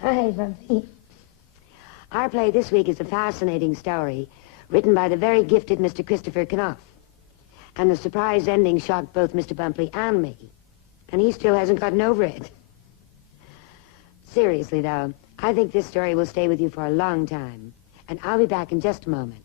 Hi, Bumpy. Our play this week is a fascinating story written by the very gifted Mr. Christopher Knopf. And the surprise ending shocked both Mr. Bumpley and me. And he still hasn't gotten over it. Seriously, though, I think this story will stay with you for a long time. And I'll be back in just a moment.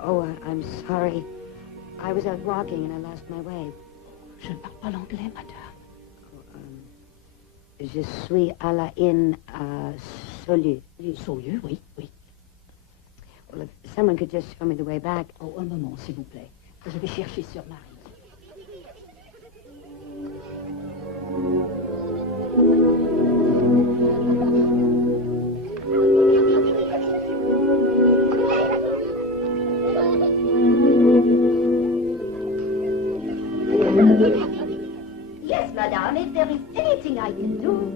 Oh, I'm sorry. I was out walking and I lost my way. Je ne parle pas l'anglais, madame. Je suis à la inn à Saulieu. Saulieu, oui, oui. Well, if someone could just show me the way back. Oh, un moment, s'il vous plaît. Je vais chercher Sœur Marie. Yes, madame, if there is anything I can do.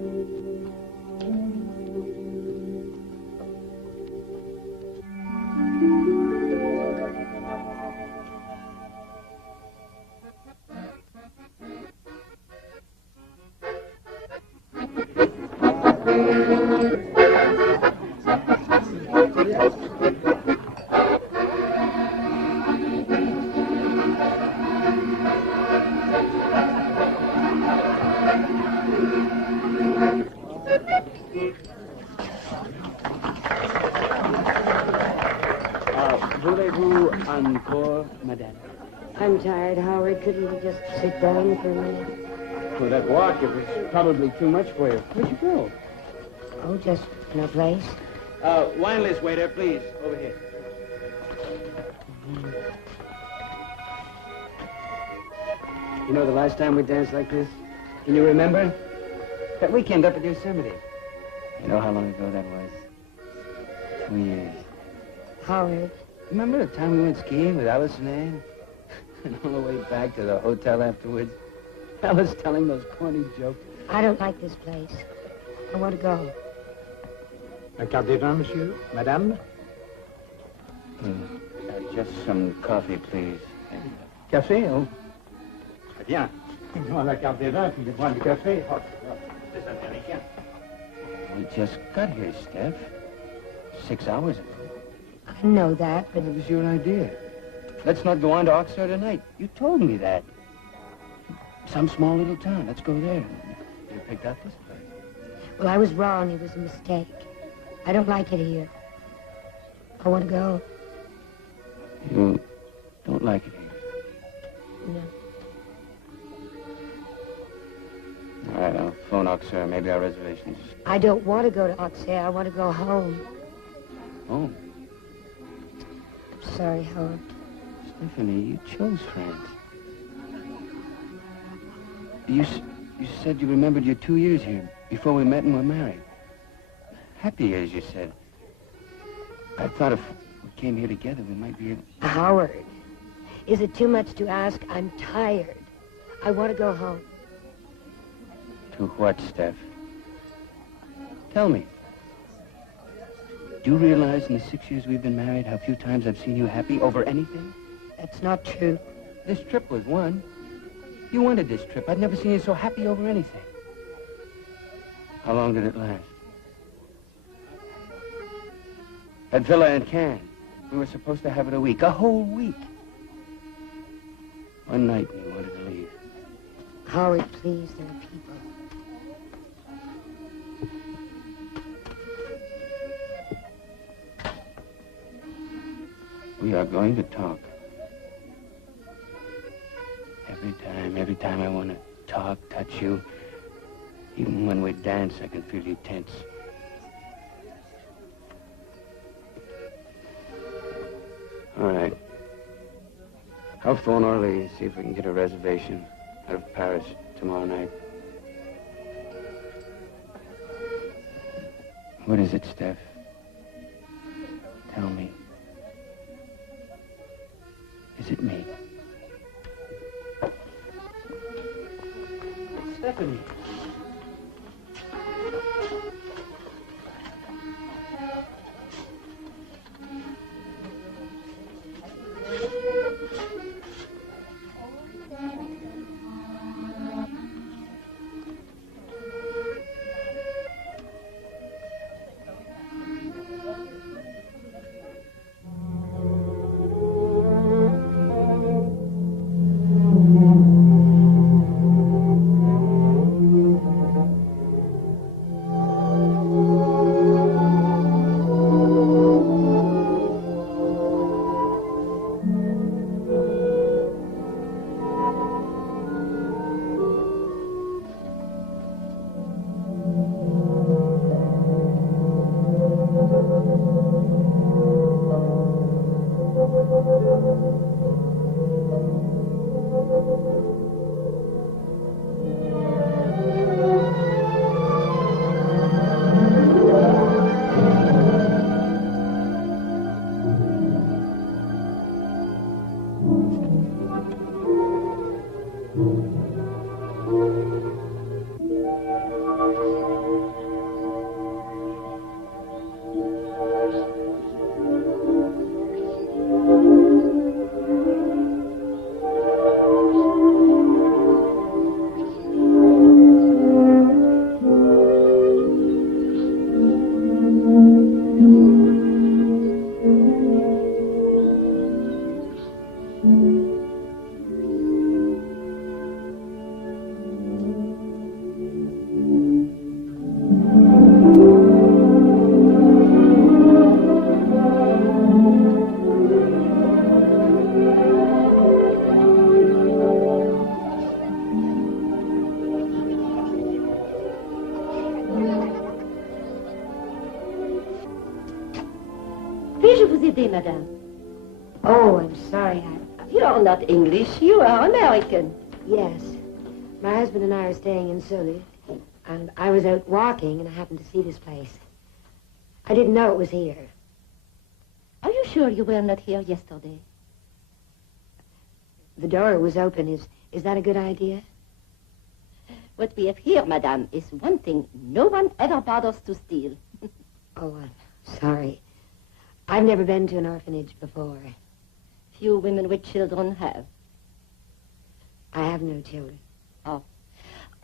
Voulez-vous encore, madame? I'm tired, Howard. Couldn't you just sit down for a minute? For that walk, it was probably too much for you. Where'd you go? Oh, just no place. Wine list, waiter, please. Over here. You know the last time we danced like this? Can you remember? That weekend up at Yosemite. You know how long ago that was? 2 years. Howard. Remember the time we went skiing with Allyson and and all the way back to the hotel afterwards? Alice telling those corny jokes. I don't like this place. I want to go. Un quart de vin, monsieur? Madame? Just some coffee, please. Café, oh? Très bien. Non, à la carte des vins, puis je prends du café. Oh, c'est américain. We just got here, Steph. 6 hours ago. I know that, but It was your idea. Let's not go on to Oxford tonight. You told me that. Some small little town. Let's go there. You picked out this place. well, I was wrong. It was a mistake. I don't like it here. I want to go. You don't like it here? No. All right, I'll phone Oxford. Maybe our reservations. I don't want to go to Auxerre. I want to go home. Home? I'm sorry, Howard. Stephanie, you chose France. You said you remembered your 2 years here before we met and were married. Happy years, you said. I thought if we came here together, we might be able... Howard, is it too much to ask? I'm tired. I want to go home. To what, Steph? Tell me. Do you realize in the 6 years we've been married how few times I've seen you happy over anything? That's not true. This trip was one. You wanted this trip. I'd never seen you so happy over anything. How long did it last? At Villa in Cannes. We were supposed to have it a week. A whole week. One night when you wanted to leave. Howard, please, there are people. We are going to talk. Every time I want to talk, touch you, even when we dance, I can feel you tense. All right. I'll phone Orly, see if we can get a reservation out of Paris tomorrow night. What is it, Steph? Tell me. Is it me? Stephanie. Puis-je vous aider, madame? Oh, I'm sorry. You're not English, you are American. Yes. My husband and I are staying in Sully, and I was out walking, and I happened to see this place. I didn't know it was here. Are you sure you were not here yesterday? The door was open. Is that a good idea? What we have here, madame, is one thing no one ever bothers to steal. Oh, I'm sorry. I've never been to an orphanage before. Few women with children have. I have no children. Oh.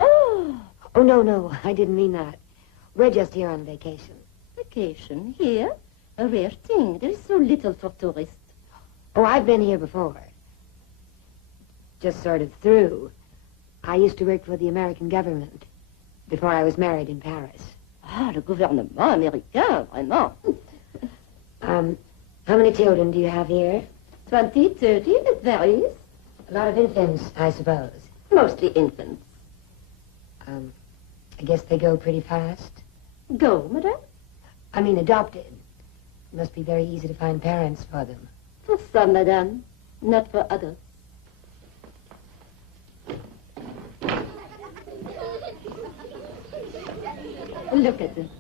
Oh! Oh, no, I didn't mean that. We're just here on vacation. Vacation here? A rare thing. There is so little for tourists. Oh, I've been here before. Just sort of through. I used to work for the American government before I was married in Paris. Ah, le gouvernement américain, vraiment. How many children do you have here? 20, 30, it varies. A lot of infants, I suppose. Mostly infants. I guess they go pretty fast. Go, madame? I mean, adopted. It must be very easy to find parents for them. For some, madame. Not for others. Look at them.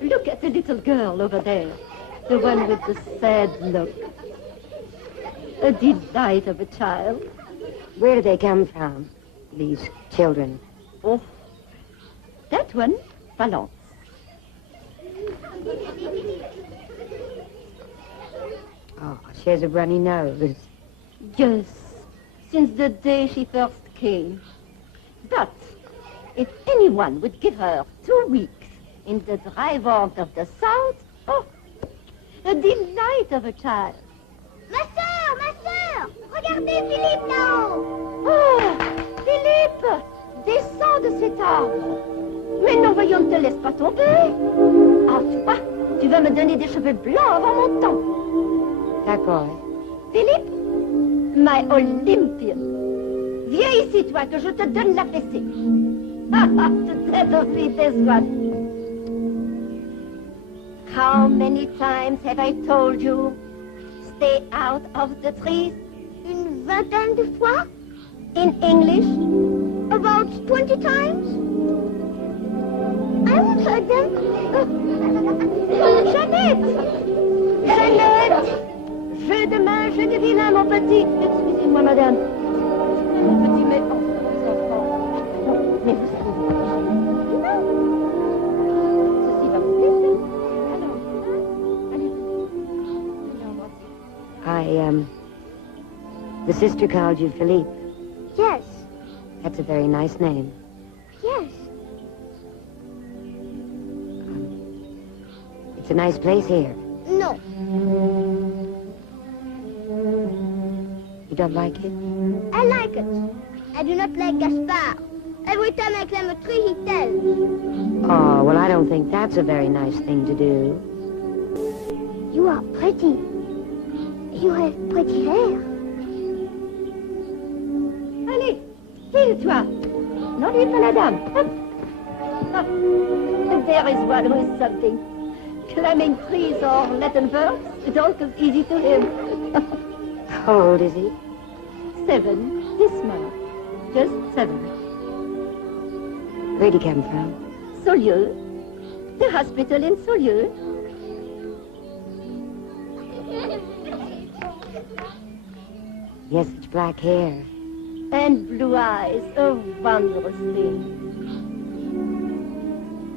Look at the little girl over there. The one with the sad look. A delight of a child. Where do they come from, these children? Oh, that one, Valence. Oh, she has a runny nose. Yes, since the day she first came. But if anyone would give her 2 weeks in the dry warmth of the south, oh, a delight of a child. Ma sœur, regardez, Philippe! Mais non, voyons, ne te laisse pas tomber. Ah, toi, tu vas me donner des cheveux blancs avant mon temps. D'accord. Philippe, my Olympian. Viens ici, toi, que je te donne la fessée. Ha, ha, to set of me this one. How many times have I told you, stay out of the trees? Une vingtaine de fois? In English? About 20 times? I won't hurt them. Jeannette! Jeannette! Jeu de main, jeu de vilain, mon petit. Excusez-moi, madame. Mon petit, mais... Oh, les enfants. Non, mais vous savez vous coucher. Non. Ceci va vous blesser. Alors, allez. The sister called you Philippe. Yes, That's a very nice name. yes. It's a nice place here. No, You don't like it? I like it. I do not like Gaspard. Every time I climb a tree, he tells. Oh, well, I don't think that's a very nice thing to do. You are pretty. You have pretty hair. Allez, file-toi. Non, lui, pas la dame. Hop. Hop. There is one who is something. Climbing trees or Latin verbs, it all comes easy to him. How old is he? 7, this month. Just 7. Where'd he come from? Saulieu. The hospital in Saulieu. He has such black hair. And blue eyes, a wondrous thing.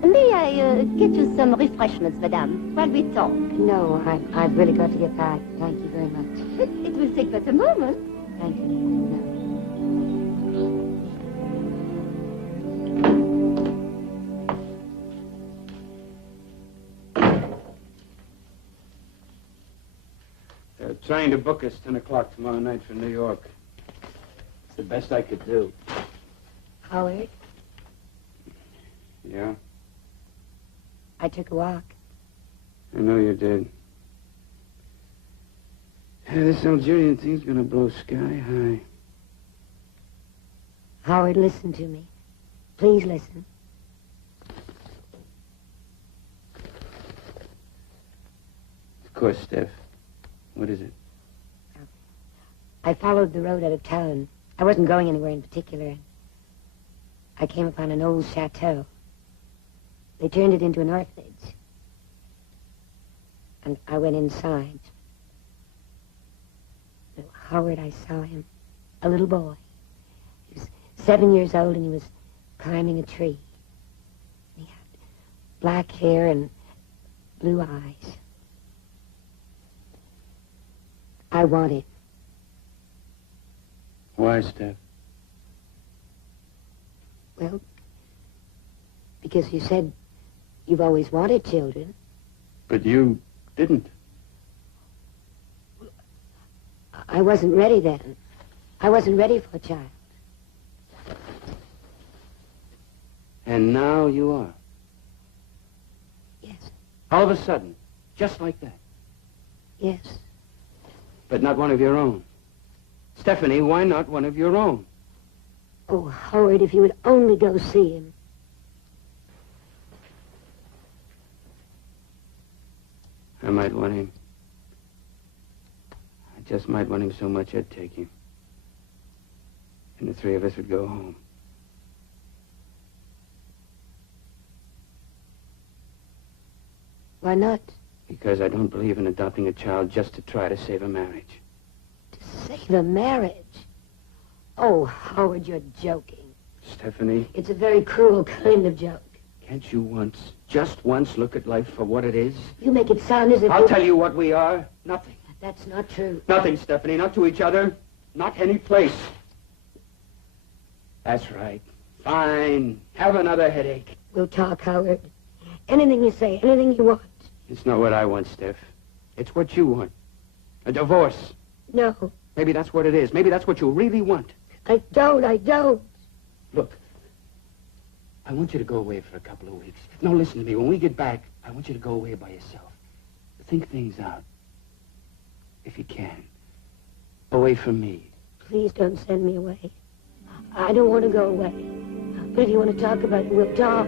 May I get you some refreshments, madame, while we talk? No, I've really got to get back. Thank you very much. It will take but a moment. Thank you. No. They're trying to book us 10 o'clock tomorrow night for New York. It's the best I could do. Howard, Yeah? I took a walk. I know you did. Yeah, this Algerian thing's gonna blow sky high. Howard, listen to me. Please listen. Of course, Steph. What is it? I followed the road out of town. I wasn't going anywhere in particular. I came upon an old chateau. They turned it into an orphanage. And I went inside. And Howard, I saw him. A little boy. He was 7 years old and he was climbing a tree. He had black hair and blue eyes. I want him. Why, Steph? Well, because you said you've always wanted children. But you didn't. I wasn't ready then. I wasn't ready for a child. And now you are. Yes, All of a sudden. Just like that. yes. But not one of your own. Stephanie, why not one of your own? Oh, Howard, if you would only go see him. I might want him. I just might want him so much I'd take him. And the three of us would go home. Why not? Because I don't believe in adopting a child just to try to save a marriage. To save a marriage. Oh, Howard, you're joking. Stephanie, It's a very cruel kind of joke. can't you once, just once, look at life for what it is? You make it sound as if... I'll tell you what we are. Nothing. That's not true. Nothing, Stephanie. Not to each other. Not any place. That's right. Fine. Have another headache. We'll talk, Howard. Anything you say, anything you want. It's not what I want, Steph. It's what you want. A divorce. No, Maybe that's what it is. Maybe that's what you really want. I don't. Look. I want you to go away for a couple of weeks. No, listen to me. When we get back, I want you to go away by yourself. Think things out. If you can. Away from me. Please don't send me away. I don't want to go away. But if you want to talk about it, we'll talk.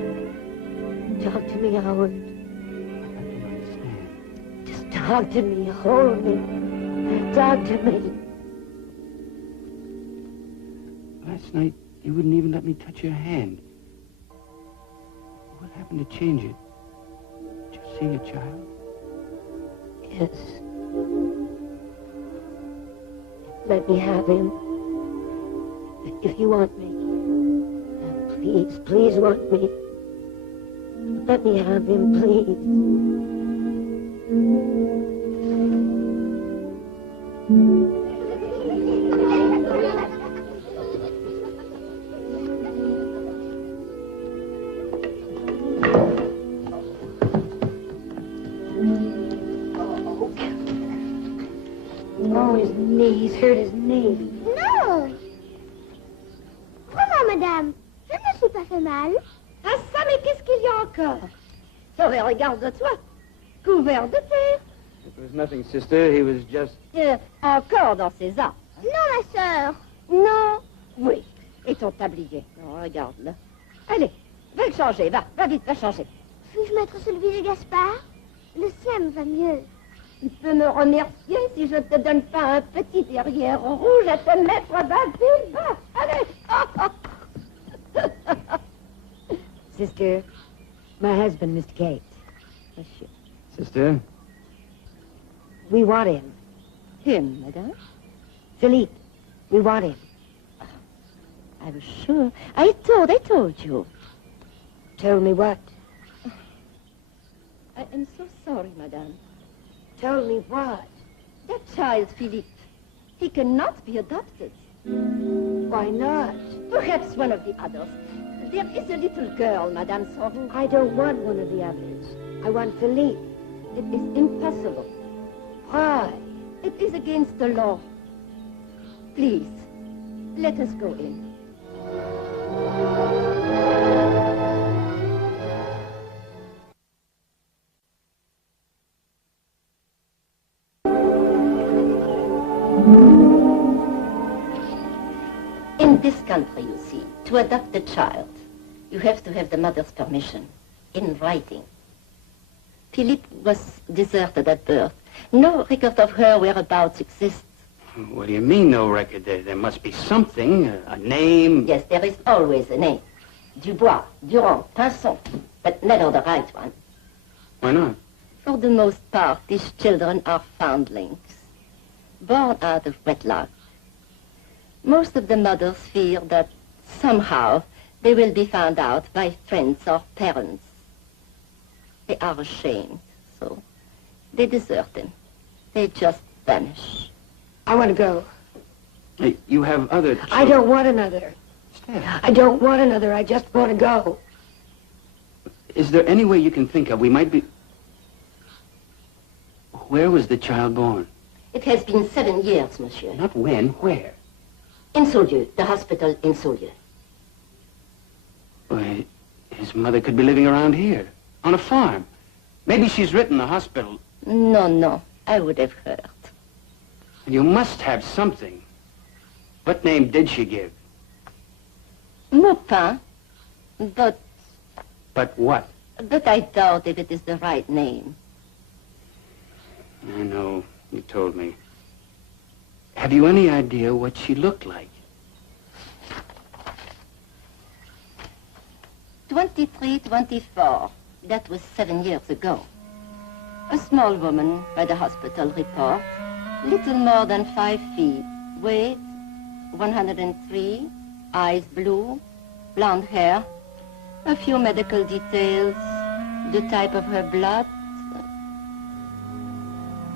Talk to me, Howard. I don't understand. Just talk to me. Hold me. Talk to me. Last night, you wouldn't even let me touch your hand. What happened to change it? Did you see your child? Yes. Let me have him. If you want me. Please, please want me. Let me have him, please. Oh, his knees, hurt his knee. Non. Comment, madame? Je ne me suis pas fait mal. Ah ça, mais qu'est-ce qu'il y a encore? Sauvé, regarde-toi. Couvert de terre. It was nothing, sister. He was just... Encore dans ses arbres. Non, ma sœur. Non. Oui. Et ton tablier. Non, regarde-le. Allez, va le changer, va vite, va changer. Puis-je mettre celui de Gaspard? Le sien me va mieux. Tu peux me remercier si je te donne pas un petit derrière rouge à te mettre, va vite, va, allez. Sister, my husband, Mr. Kate. Monsieur. Sister? We want him. Him, madame? Philippe, we want him. I was sure. I told you. Told me what? I am so sorry, madame. Told me what? That child, Philippe, he cannot be adopted. Why not? Perhaps one of the others. There is a little girl, Madame Sorin. I don't want one of the others. I want Philippe. It is impossible. Why? It is against the law. Please, let us go in. In this country, you see, to adopt a child, you have to have the mother's permission, in writing. Philippe was deserted at birth. No record of her whereabouts exists. What do you mean, no record? There must be something, a name. Yes, there is always a name. Dubois, Durand, Pinson, but never the right one. Why not? For the most part, these children are foundlings, born out of wedlock. Most of the mothers fear that somehow they will be found out by friends or parents. They are ashamed, so they desert them. They just vanish. I want to go. Hey, you have other children. I don't want another. Steph. I don't want another. I just want to go. Is there any way you can think of? We might be... Where was the child born? It has been 7 years, monsieur. Not when, where? In Saulieu, the hospital in Saulieu. Why, his mother could be living around here, on a farm. Maybe she's written the hospital. No, I would have heard. You must have something. What name did she give? Maupin, but What? I doubt if it is the right name. I know, you told me. Have you any idea what she looked like? 23, 24. That was 7 years ago. A small woman by the hospital report. Little more than 5 feet. Weight, 103. Eyes blue. Blonde hair. A few medical details. The type of her blood.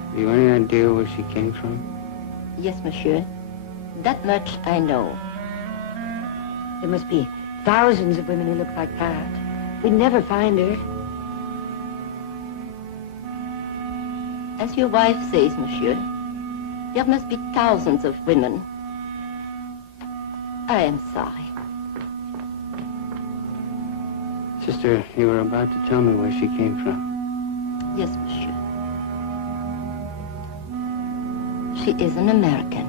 Have you any idea where she came from? Yes, monsieur. That much I know. There must be thousands of women who look like that. We'd never find her. As your wife says, monsieur, there must be thousands of women. I am sorry. Sister, you were about to tell me where she came from. Yes, monsieur. She is an American.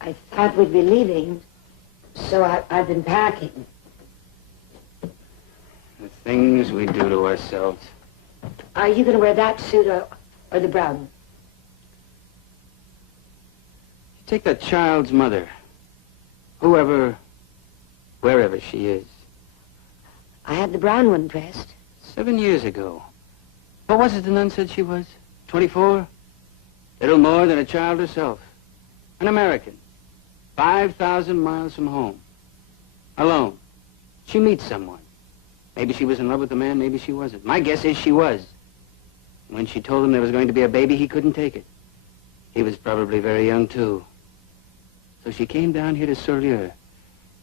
I thought we'd be leaving, so I've been packing. The things we do to ourselves. Are you going to wear that suit or the brown one? Take that child's mother. Whoever, wherever she is. I had the brown one pressed. 7 years ago. What was it the nun said she was? 24? Little more than a child herself. An American. 5,000 miles from home. Alone. She meets someone. Maybe she was in love with the man, maybe she wasn't. My guess is she was. When she told him there was going to be a baby, he couldn't take it. He was probably very young, too. So she came down here to Saulieu.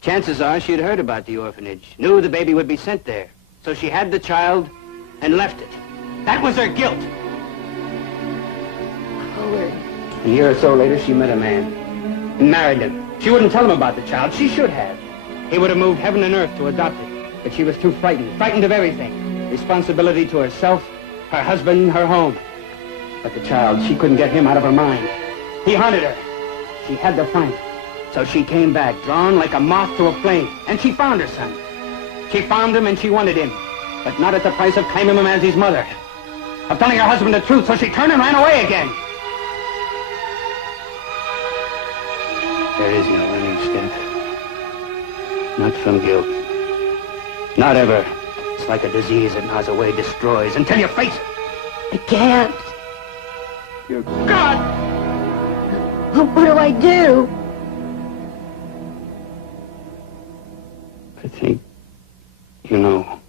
Chances are she had heard about the orphanage, knew the baby would be sent there. So she had the child and left it. That was her guilt. Howard. A year or so later, she met a man and married him. She wouldn't tell him about the child. She should have. He would have moved heaven and earth to adopt it. But she was too frightened of everything. Responsibility to herself, her husband, her home. But the child, she couldn't get him out of her mind. He haunted her. She had to find him. So she came back, drawn like a moth to a flame. And she found her son. She found him and she wanted him. But not at the price of claiming him as his mother. Of telling her husband the truth, so she turned and ran away again. There is no running, Steph. Not from guilt. Not ever. It's like a disease that gnaws away, destroys, until you face it. I can't. You're God! What do I do? I think you know.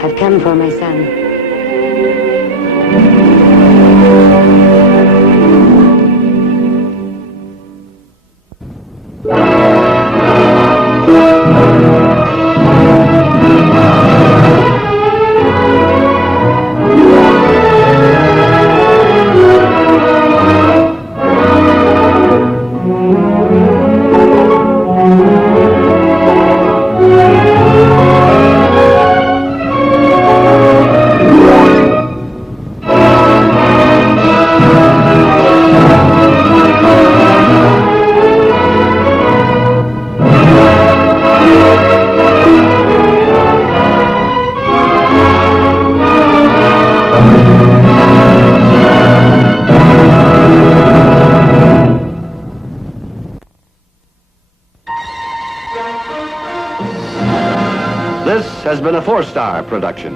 I've come for my son. This has been a 4-star production.